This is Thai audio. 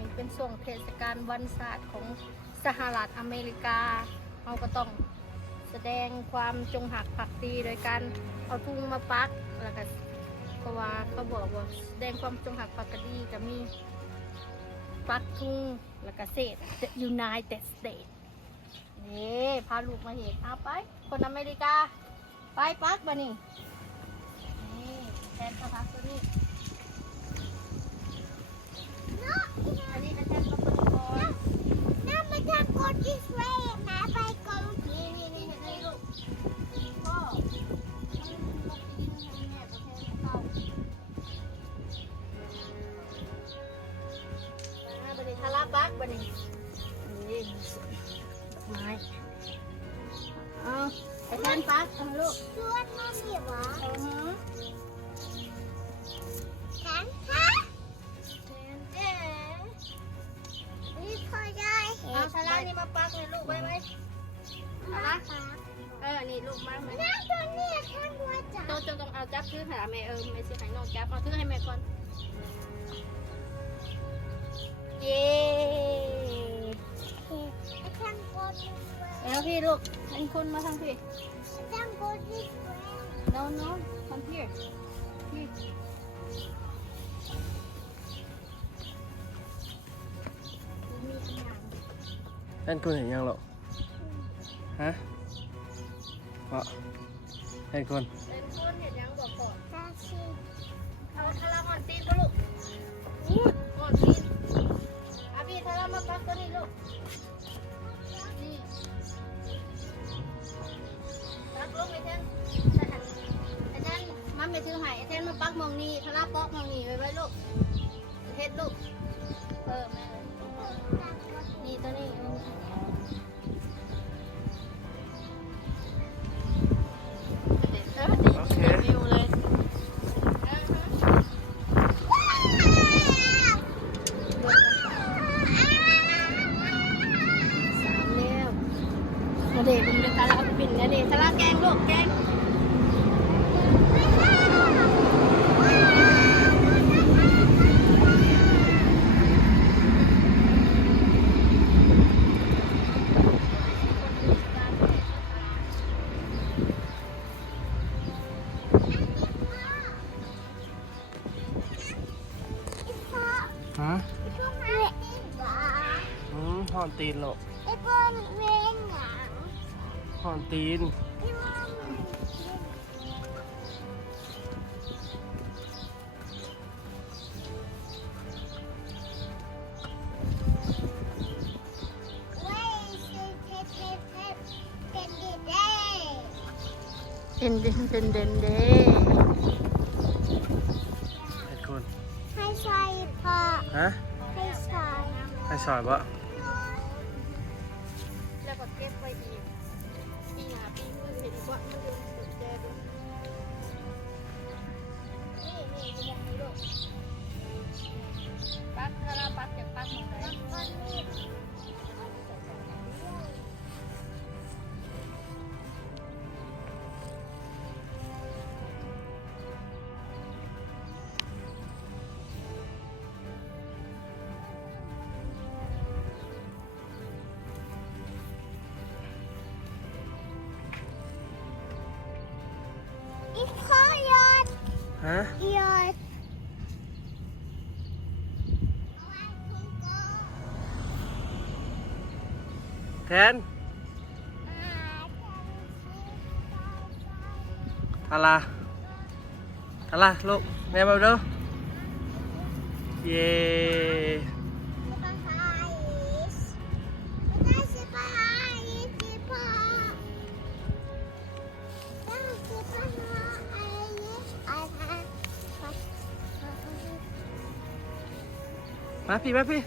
นี้เป็นช่วงเทศกาลวันศาสตร์ของสหรัฐอเมริกาเราก็ต้องแสดงความจงหักภักดีโดยการเอาทุ่งมาปักแล้วก็เพราะว่าเขาบอกว่าแสดงความจงหักภักดีก็มีปักทุ่งแล้วก็เศษ The United States นี่พาลูกมาเห็นเอาไปคนอเมริกาไปปักบ่นี่นี่แทนกระพักตัวนี้อันนี้อาจารย์มาเปิดก่อนน้ำมันจะกดดิสเวย์แม่ไปก่อนนี่เห็นไหมลูกพ่อบันนี้ทาราปักบันนี้นี่ไม้เอาไปแทนปักเอาลูกชวนมาเสียวะแทนฮะนี่พอได้เอาทารานี่มาปักเลยลูกไว้ทารานี่ลูกมาไหมน้ำตัวนี้ข้างหัวจับตัวจะต้องเอาจับซื้อหาแม่ไม่ซื้อให้น้องจับเอาซื้อให้แม่ก่อนเย้แล้วพี่ลูกเป็นคนมาทางพี่no no come here พี่ท่านคุณเห็นยังหรอฮะเพราะท่านคุณเป็นคนเห็นยังบอกก่อนเอาทาราอ่อนตีนก็ลูกอ่อนตีนอาพี่ทารามาปักตัวนี้ลูกนี่ปักลงไปแทนไอ้แทนมันไม่ถือหายไอ้แทนมาปักมองนี่ทาราปอกมองนี่ไว้ลูกเฮ็ดลูกแม่นี่ตัวนี้โอเควิวเลยเด็กมันเป็นทาราปิ่นนะเด็กทาราแกงลูกแกงฮะหอนตีนหรอกหอนตีนเด่นท่านคุณให้ใส่พ่อฮะให้ซอยบ่แล้วก็เก็บไว้อีกปีหน้าปีมือเห็นว่ามันยังสนใจดูนี่จะมองให้ลูกปักทาราปักจากปักมองไหนฮะแทนทาราลูกแม่มาดูเย้มาพี่